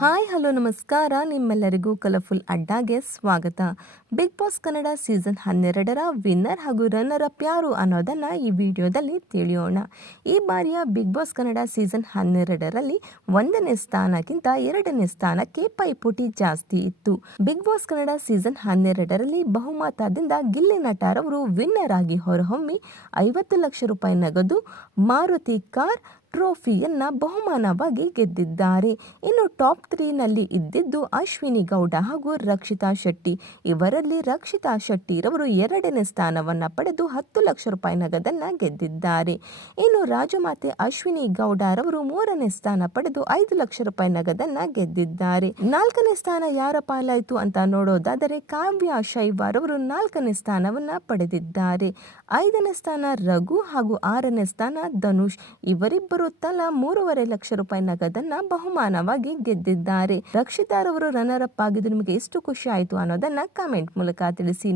Hi hello ನಮಸ್ಕಾರ, ನಿಮ್ಮೆಲ್ಲರಿಗೂ colourful ಅಡ್ಡಾಗೆ ಸ್ವಾಗತ. ಬಿಗ್ ಬಾಸ್ ಕನ್ನಡ ಸೀಸನ್ 12ರ ವಿನ್ನರ್ ಹಾಗೂ ರನ್ನರ್ ಅಪ್ ಯಾರು ಅನ್ನೋದನ್ನು ಈ ವಿಡಿಯೋದಲ್ಲಿ ತಿಳಿಯೋಣ. ಈ ಬಾರಿಯ ಬಿಗ್ ಬಾಸ್ ಕನ್ನಡ ಸೀಸನ್ 12ರಲ್ಲಿ 1ನೇ ಸ್ಥಾನಕ್ಕಿಂತ 2ನೇ ಸ್ಥಾನಕ್ಕೆ ಪೈಪೋಟಿ ಜಾಸ್ತಿ ಇತ್ತು. ಬಿಗ್ ಬಾಸ್ ಕನ್ನಡ ಸೀಸನ್ 12ರಲ್ಲಿ ಬಹುಮತದಿಂದ ಗಿಲ್ಲಿ ನಟರವರು ವಿನ್ನರ್ ಆಗಿ ಹೊರಹೊಮ್ಮಿ 50 ಲಕ್ಷ ರೂಪಾಯಿ ನಗದು, ಮಾರುತಿ ಕಾರ್, ಟ್ರೋಫಿಯನ್ನ ಬಹುಮಾನವಾಗಿ ಗೆದ್ದಿದ್ದಾರೆ. ಇನ್ನು ಟಾಪ್ 3ನಲ್ಲಿ ಇದ್ದಿದ್ದು ಅಶ್ವಿನಿ ಗೌಡ ಹಾಗೂ ರಕ್ಷಿತಾ ಶೆಟ್ಟಿ. ಇವರಲ್ಲಿ ರಕ್ಷಿತಾ ಶೆಟ್ಟಿರವರು 2ನೇ ಸ್ಥಾನವನ್ನ ಪಡೆದು 10 ಲಕ್ಷ ರೂಪಾಯಿ ನಗದನ್ನ ಗೆದ್ದಿದ್ದಾರೆ. ಇನ್ನು ರಾಜಮಾತೆ ಅಶ್ವಿನಿ ಗೌಡರವರು 3ನೇ ಸ್ಥಾನ ಪಡೆದು 5 ಲಕ್ಷ ರೂಪಾಯಿ ನಗದನ್ನ ಗೆದ್ದಿದ್ದಾರೆ. 4ನೇ ಸ್ಥಾನ ಯಾರ ಪಾಲಾಯಿತು ಅಂತ ನೋಡೋದಾದರೆ ಕಾವ್ಯ ಶೈವಾರವರು 4ನೇ ಸ್ಥಾನವನ್ನ ಪಡೆದಿದ್ದಾರೆ. 5ನೇ ಸ್ಥಾನ ರಘು ಹಾಗೂ 6ನೇ ಸ್ಥಾನ ಧನುಷ್. ಇವರಿಬ್ಬರು ತಲಾ 3.5 ಲಕ್ಷ ರೂಪಾಯಿ ನಗದನ್ನ ಬಹುಮಾನವಾಗಿ ಗೆದ್ದಿದ್ದಾರೆ. ರಕ್ಷಿತಾರವರು ರನ್ನರ್ ಅಪ್ ಆಗಿದ್ದು ನಿಮಗೆ ಎಷ್ಟು ಖುಷಿ ಆಯಿತು ಅನ್ನೋದನ್ನ ಕಾಮೆಂಟ್ ಮೂಲಕ ತಿಳಿಸಿ.